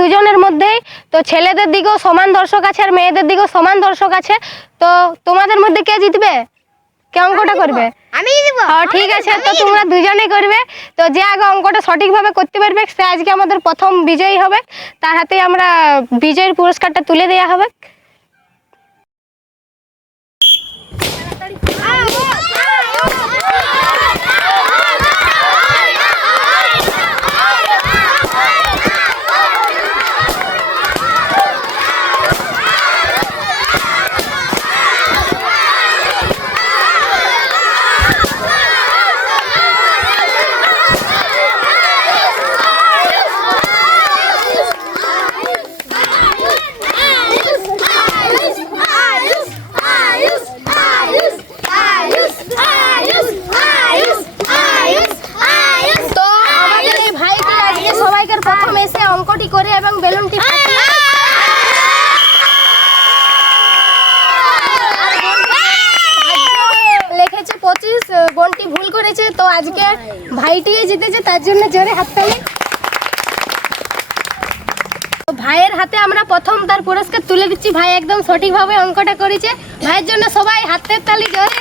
দুজনের মধ্যেই। তো ছেলেদের দিকেও সমান দর্শক আছে আর মেয়েদের দিকেও সমান দর্শক আছে। তো তোমাদের মধ্যে কে জিতবে, কে অঙ্কটা করবে? আমি দিব। হ্যাঁ ঠিক আছে, তো তোমরা দুজনেই করবে। তো যে আগে অঙ্কটা সঠিকভাবে করতে পারবে সে আজকে আমাদের প্রথম বিজয়ী হবে। তার হাতে আমরা বিজয়ের পুরস্কারটা তুলে দেওয়া হবে। অঙ্কটি করে এবং বেলুনটি লিখেছে 25, বোনটি ভুল করেছে। তো আজকে ভাইটি জিতেছে, তার জন্য জোরে হাততালি। ভাইয়ের হাতে আমরা প্রথম তার পুরস্কার তুলে দিচ্ছি। ভাই একদম সঠিকভাবে অঙ্কটা করেছে। ভাইয়ের জন্য সবাই হাতের তালি জোরে।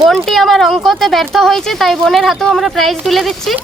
বোনটি আমার অঙ্কতে ব্যর্থ হয়েছে, তাই বোনের হাতেও আমরা প্রাইজ তুলে দিচ্ছি।